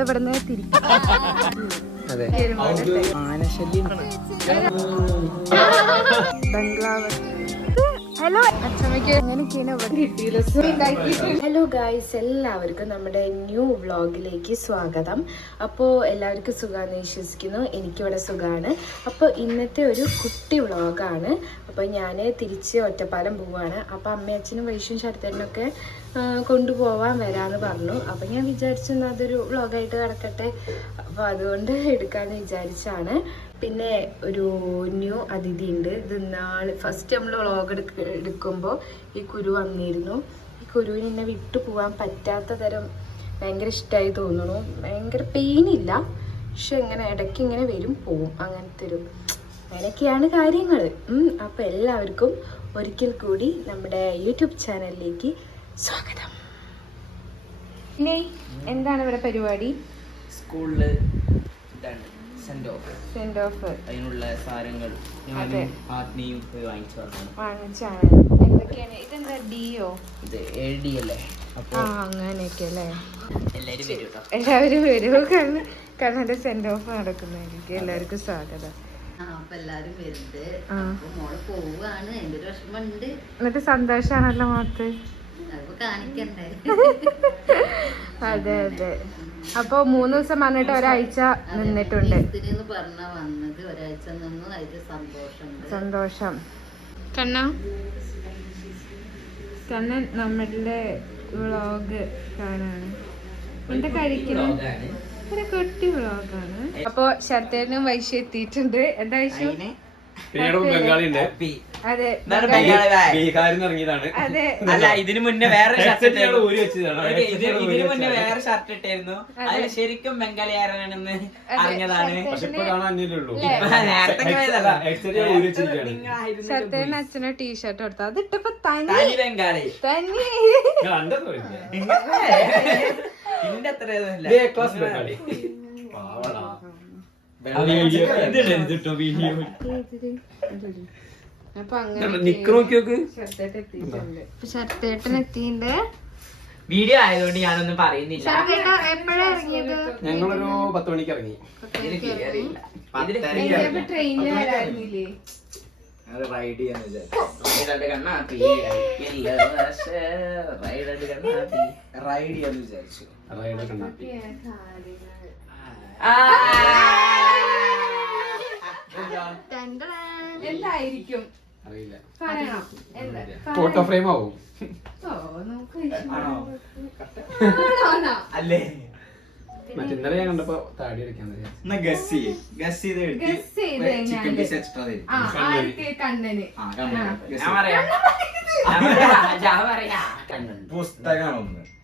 ഇവിടുന്ന് തിരിക്കും. ബംഗ്ലാവ്. Hello അച്ഛമ്മയ്ക്ക് hello guys, എല്ലാവർക്കും നമ്മുടെ ന്യൂ വ്ളോഗിലേക്ക് സ്വാഗതം. അപ്പോൾ എല്ലാവർക്കും സുഖമാണെന്ന് വിശ്വസിക്കുന്നു. എനിക്കിവിടെ സുഖമാണ്. അപ്പോൾ ഇന്നത്തെ ഒരു കുട്ടി വ്ളോഗാണ്. അപ്പോൾ ഞാൻ തിരിച്ച് ഒറ്റപ്പാലം പോവുകയാണ്. അപ്പോൾ അമ്മയും അച്ഛനും വൈഷും ശരത്തേട്ടനൊക്കെ കൊണ്ടുപോവാൻ വരാമെന്ന് പറഞ്ഞു. അപ്പോൾ ഞാൻ വിചാരിച്ചു അതൊരു വ്ളോഗായിട്ട് കിടക്കട്ടെ, അപ്പോൾ അതുകൊണ്ട് എടുക്കാമെന്ന് വിചാരിച്ചാണ്. പിന്നെ ഒരു ന്യൂ അതിഥി ഉണ്ട്. ഇത് ഫസ്റ്റ് നമ്മൾ വ്ളോഗ് എടുക്കുമ്പോൾ ഈ കുരു വന്നിരുന്നു. ഈ കുരുവിന് എന്നെ വിട്ടു പോകാൻ പറ്റാത്ത തരം ഭയങ്കര ഇഷ്ടമായി തോന്നുന്നു. ഭയങ്കര പെയിനില്ല, പക്ഷെ ഇങ്ങനെ ഇടയ്ക്ക് ഇങ്ങനെ വരും പോവും, അങ്ങനെയൊക്കെയാണ് കാര്യങ്ങൾ. അപ്പോൾ എല്ലാവർക്കും ഒരിക്കൽ കൂടി നമ്മുടെ യൂട്യൂബ് ചാനലിലേക്ക് സ്വാഗതം. പിന്നെ എന്താണ് ഇവിടെ പരിപാടി? സ്കൂളില് സെൻഡ് ഓഫ് അതിനുള്ള സാധനങ്ങൾ വാങ്ങിച്ചാണ്. എന്തൊക്കെയാണ് ഇതെന്താ ഡിയോ? ഇത് LD അല്ലേ? അപ്പൊ അങ്ങനെയൊക്കെ അല്ലേ? എല്ലാവരും വരും. കണ്ണന്റെ സെൻഡ് ഓഫ് നടക്കുന്നതായിരിക്കും. എല്ലാവർക്കും സ്വാഗതം. എന്നിട്ട് സന്തോഷാണല്ലോ മോത്ത്. അതെ അതെ. അപ്പൊ 3 ദിവസം വന്നിട്ട് ഒരാഴ്ച നിന്നിട്ടുണ്ട്. സന്തോഷം. കണ്ണൻ നമ്മളുടെ വ്ളോഗ് കാണാണ്. എന്താ കഴിക്കണം? ഒരു കുട്ടി വ്ളോഗാണ്. അപ്പൊ ശരത്തേനും വൈശു എത്തിയിട്ടുണ്ട്. എന്താ വൈശു? അതെ, അല്ല ഇതിനു മുന്നേ വേറെ ഷർട്ട് ഇട്ടായിരുന്നു. അതിൽ ശരിക്കും ബംഗാളിയാരാണെന്ന് അറിഞ്ഞതാണ്. ശരത്തേന് അച്ഛനെ ടീഷർട്ട് കൊടുത്തു. അത് ഇട്ടപ്പോ തനി ബംഗാളി ഇതിന്റെ അത്ര അപ്പൊ അങ്ങനെ ശരത്തേട്ടൻ എത്തിയിട്ടുണ്ട്. വീഡിയോ ആയതുകൊണ്ട് ഞാനൊന്നും പറയുന്നില്ല. എപ്പോഴാ ഇറങ്ങിയത്? ഞങ്ങളൊരു 10 മണിക്ക് ഇറങ്ങി. ട്രെയിനിൽ വരാറില്ലേ? റൈഡ് ചെയ്യാന്ന് വിചാരിച്ചു. എന്തായിരിക്കും അറിയില്ല. പറയണോ? ഫോട്ടോ ഫ്രെയിം ആവും. അല്ലേ? ഇന്നലെ ഞാൻ കണ്ടപ്പോ താടി അടിക്കാൻ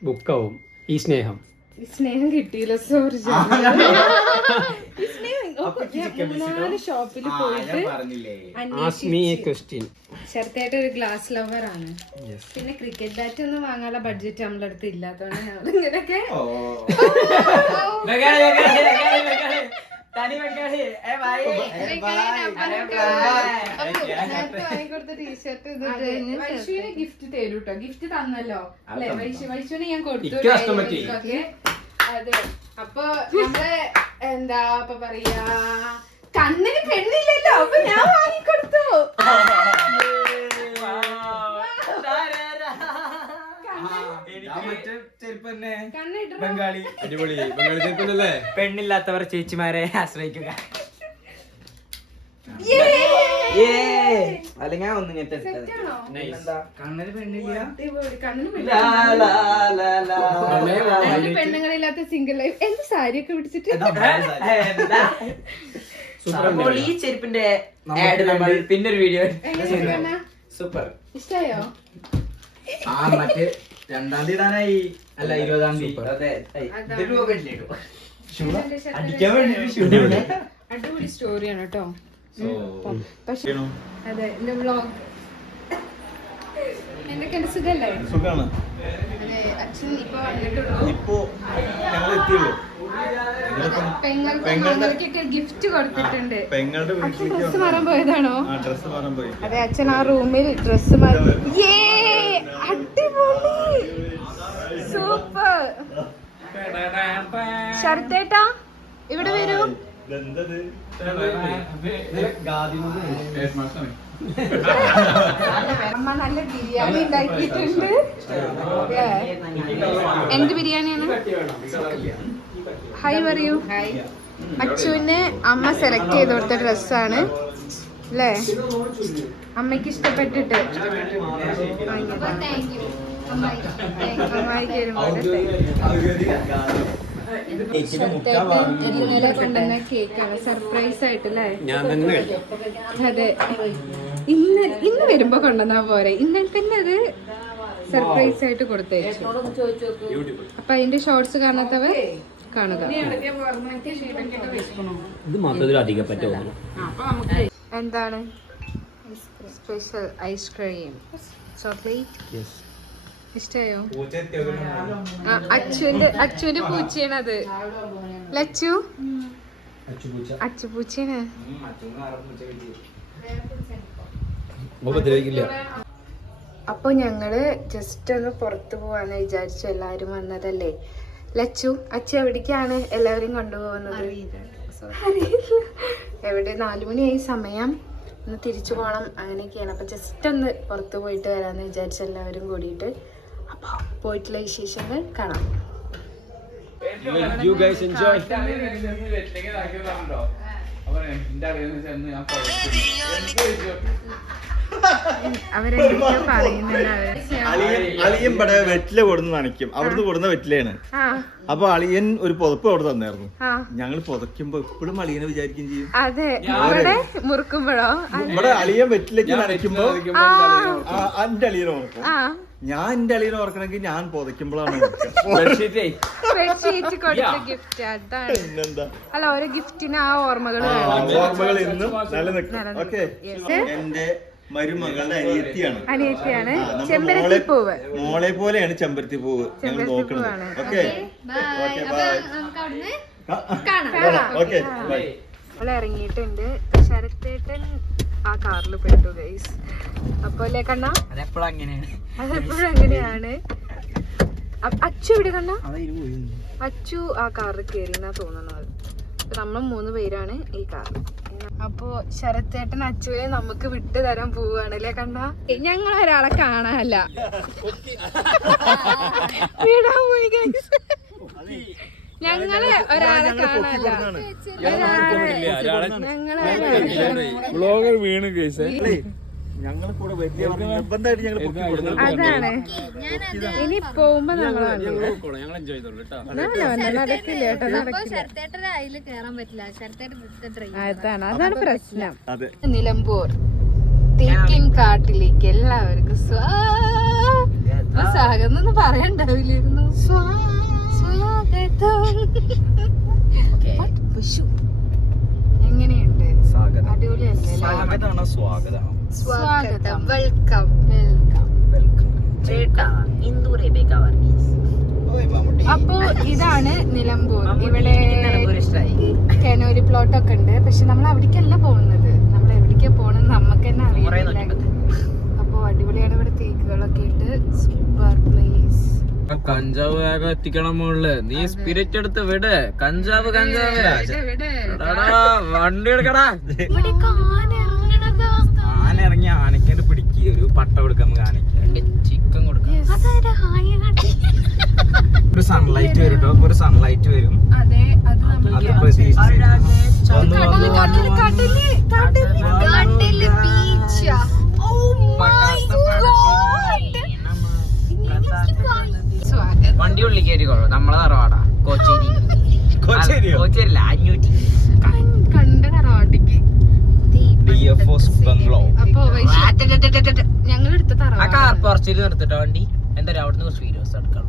ബുക്കാവും. ഈ സ്നേഹം കിട്ടിയില്ല. സോറി. ഷോപ്പിൽ പോയിട്ട് ശരത്തേട്ട ഒരു ഗ്ലാസ് ലവർ ആണ്. പിന്നെ ക്രിക്കറ്റ് ബാറ്റ് ഒന്നും വാങ്ങാനുള്ള ബഡ്ജറ്റ് നമ്മളെ അടുത്ത് ഇല്ലാത്തതുകൊണ്ട് ഞങ്ങൾ ഇങ്ങനെയൊക്കെ വാങ്ങിക്കൊടുത്ത ടീഷർട്ട് വൈഷുവിന് ഗിഫ്റ്റ് തരൂ കേട്ടോ. ഗിഫ്റ്റ് തന്നല്ലോ അല്ലെ? വൈഷുവിന് ഞാൻ കൊടുത്തു. അതെ. അപ്പൊ നമ്മള് എന്താ ഇപ്പൊ പറയാ, കണ്ണിന് പെണ്ണില്ലല്ലോ, അപ്പൊ ഞാൻ വാങ്ങിക്കൊടുത്തു. പെണ്ണില്ലാത്തവർ ചേച്ചിമാരെ ആശ്രയിക്കുക. അല്ലെങ്കിൽ ഒന്നും പെണ്ണുങ്ങളില്ലാത്ത സിംഗിൾ ലൈഫ്. എന്ത് സാരിയൊക്കെ പിടിച്ചിട്ട് ഈ ചെരുപ്പിന്റെ പിന്നെ ഒരു വീഡിയോ സൂപ്പർ ഇഷ്ടായോ? മറ്റേ 2-ാം തീയതി ഇടാനായി. അല്ല 20-ാം തീയതി. അടിപൊളി സ്റ്റോറിയാണ് കേട്ടോ. പക്ഷെ അതെ, എന്റെ വ്ളോഗ് എന്തൊക്കെയുണ്ട്? സുഖല്ലേ? സുഖാണ്. അതെ, അച്ഛൻ ഇപ്പൊ വന്നിട്ടുള്ളൂ. പെങ്ങൾക്ക് ഗിഫ്റ്റ് കൊടുത്തിട്ടുണ്ട്. അച്ഛൻ ഡ്രസ് മാറാൻ പോയതാണോ? അതെ, അച്ഛൻ ആ റൂമിൽ ഡ്രസ് മാറി. അടിപൊളി, സൂപ്പർ. ശരത്തേട്ടാ ഇവിടെ വരൂ. അമ്മ നല്ല ബിരിയാണി ഉണ്ടാക്കിയിട്ടുണ്ട്. എന്ത് ബിരിയാണിയാണ്? ഹായ് പറയൂ. അച്ചുവിന് അമ്മ സെലക്ട് ചെയ്ത് കൊടുത്ത ഡ്രസ്സാണ് അല്ലേ? അമ്മയ്ക്ക് ഇഷ്ടപ്പെട്ടിട്ട് അമ്മായിക്ക് ഇന്നലെ കൊണ്ടുവന്ന കേക്കാണ് സർപ്രൈസ് ആയിട്ടല്ലേ? അതെ, ഇന്ന് വരുമ്പോ കൊണ്ടുവന്നാ പോരെ. ഇന്നലെ തന്നെ അത് സർപ്രൈസ് ആയിട്ട് കൊടുത്തയച്ചു. അപ്പൊ അതിന്റെ ഷോർട്സ് കാണാത്തവർ കാണുക. എന്താണ് സ്പെഷ്യൽ ഐസ്ക്രീം ചോക്ലേറ്റ്? ഇഷ്ടയോ? അച്ചുവിന്റെ പൂച്ചയാണത്. ലച്ചു അച്ചു പൂച്ചയാണ്. അപ്പൊ ഞങ്ങള് ജസ്റ്റ് ഒന്ന് പുറത്തു പോവാന്ന് വിചാരിച്ചു. എല്ലാരും വന്നതല്ലേ. ലച്ചു അച്ചു എവിടേക്കാണ് എല്ലാവരും കൊണ്ടുപോകുന്നത്? അറിയില്ല. എവിടെ? 4 മണിയായി സമയം. ഒന്ന് തിരിച്ചു പോകണം. അങ്ങനെയൊക്കെയാണ്. അപ്പൊ ജസ്റ്റ് ഒന്ന് പുറത്തു പോയിട്ട് വരാന്ന് വിചാരിച്ചു എല്ലാവരും കൂടിയിട്ട്. അപ്പൊ പോയിട്ടുള്ള വിശേഷങ്ങൾ കാണാം. അവരെന്തൊക്കെയോ അളിയൻ ഇവിടെ വെറ്റില കൊടുന്ന് നനയ്ക്കും. അവിടുന്ന് കൊടുന്ന വെറ്റിലയാണ്. അപ്പൊ അളിയൻ ഒരു പുതപ്പ് അവിടെ തന്നായിരുന്നു. ഞങ്ങൾ പുതയ്ക്കുമ്പോ എപ്പോഴും അളിയനെ വിചാരിക്കുകയും ചെയ്യും. അതെ, ഇവിടെ മുറുക്കുമ്പോഴോ ഇവിടെ അളിയൻ വെറ്റിലേക്ക് നനയ്ക്കുമ്പോ എന്റെ അളിയനെ ഓർക്കും. ഞാൻ എന്റെ അളിയനെ ഓർക്കണമെങ്കിൽ ഞാൻ പുതയ്ക്കുമ്പോഴാണ് പിന്നെന്താ. അല്ല, ഓരോ ഗിഫ്റ്റിന് ആ ഓർമ്മകൾ ഇന്നും നിലനിൽക്കും. ഓക്കെ, എന്റെ മരുമകളുടെ അനിയത്തിയാണ്. ചെമ്പരത്തിപ്പൂവ് മോളെ പോലെയാണ് ചെമ്പരത്തി പൂവ് ഞങ്ങൾ നോക്കുന്നത്. Okay, okay. അവളെ ഇറങ്ങിയിട്ടുണ്ട്. ശരത്തേട്ടൻ ആ കാറിൽ പെട്ടു ഗൈസ്. അപ്പൊ അല്ലേ കണ്ണ? അതെപ്പോഴും അങ്ങനെയാണ്. അച്ചു ഇവിടെ കണ്ണ? അച്ചു ആ കാറിൽ കയറിയെന്നാ തോന്നുന്നത്. നമ്മൾ 3 പേരാണ് ഈ കാറിൽ. അപ്പൊ ശരത്തേട്ടൻ അച്ചുവിനെ നമുക്ക് വിട്ടു തരാൻ പോവാണ് അല്ലേ കണ്ണ? ഞങ്ങൾ ഒരാളെ കാണാനല്ല, വീടാൻ പോയി ഗൈസ്. ഞങ്ങള് ഒരാളെ കാണാനല്ല, അതാണ്. ഇനി പോകുമ്പോ നമ്മൾ അതാണ് പ്രശ്നം. നിലമ്പൂർ തേക്കിൻ കാട്ടിലേക്ക് എല്ലാവർക്കും സ്വാഗതം എന്ന് പറയണ്ടാവില്ലായിരുന്നു. എങ്ങനെയുണ്ട്? അടിപൊളിയല്ലേ? സ്വാഗതം, വെൽക്കം അപ്പോ ഇതാണ് നിലമ്പൂർ. ഇവിടെ കനോലി പ്ലോട്ട് ഒക്കെ ഉണ്ട്. പക്ഷെ നമ്മൾ അവിടേക്കല്ല പോകുന്നത്. നമ്മൾ എവിടേക്കാ പോണെന്ന് നമുക്ക് തന്നെ അറിയില്ല. അപ്പൊ അടിപൊളിയാണ്. ഇവിടെ തേക്കുകളൊക്കെ ഇട്ട് സൂപ്പർ പ്ലേസ്. കഞ്ചാവ് വേഗം എത്തിക്കണം മുകളില്. നീ സ്പിരിറ്റ് എടുത്ത് വിട്. കഞ്ചാവ് വണ്ടി എടുക്കടാ. ആന ഇറങ്ങി ആനക്കേട് പിടിക്കുക. ഒരു പട്ട കൊടുക്കാം നമുക്ക് ആനയ്ക്ക്. ചിക്കൻ കൊടുക്കാം. ഒരു സൺലൈറ്റ് വരും കേട്ടോ. ഒരു സൺലൈറ്റ് വരും. അത് വണ്ടി ഉള്ളി കയറിക്കോളൂ. നമ്മളെ തറവാടാ കോച്ചേരില്ല 500 കണ്ട തറവാട്ടിക്ക്. അപ്പൊ ഞങ്ങൾ എടുത്ത ആ കാർ പോർച്ചിൽ നിർത്തിട്ടോ വണ്ടി. എന്തായാലും അവിടുന്ന് കുറച്ച് വീഡിയോസ് എടുക്കണം.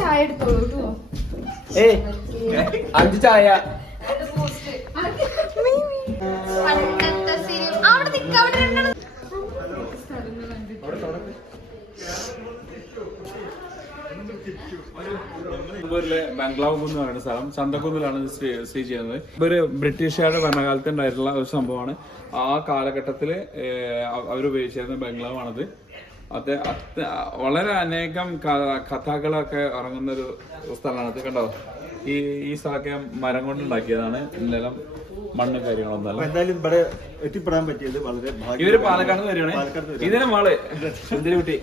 ചായ എടുത്തോളൂ. 5 ചായ. നിലമ്പൂരിലെ ബംഗ്ലാവ് എന്ന് പറയുന്ന സ്ഥലം ചന്തക്കുന്നിലാണ് സ്ഥിതി ചെയ്യുന്നത്. ഇതൊരു ബ്രിട്ടീഷുകാരുടെ ഭരണകാലത്ത് ഉണ്ടായിട്ടുള്ള ഒരു സംഭവമാണ്. ആ കാലഘട്ടത്തിൽ അവരുപയോഗിച്ചിരുന്ന ബംഗ്ലാവാണത്. അത് വളരെ അനേകം കഥകളൊക്കെ ഇറങ്ങുന്ന ഒരു സ്ഥലമാണത്. കണ്ടോ, ഈ സ്ഥലമൊക്കെ മരം കൊണ്ട് ഉണ്ടാക്കിയതാണ്. നിലം മണ്ണ് കാര്യങ്ങളൊന്നും. എന്തായാലും ഇവിടെ എത്തിപ്പെടാൻ പറ്റിയത് വളരെ ഇവര് പാലക്കാട് നിന്ന് വരികയാണ്. ഇതിനെ മാള് എന്തിനു കുട്ടി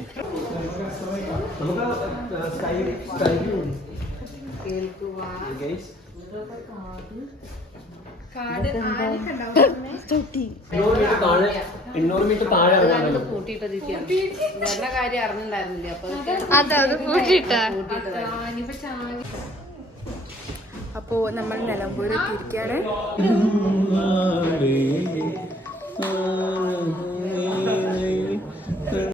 അപ്പോ നമ്മൾ നിലമ്പൂർ എത്തിയിരിക്കുകയാണ്.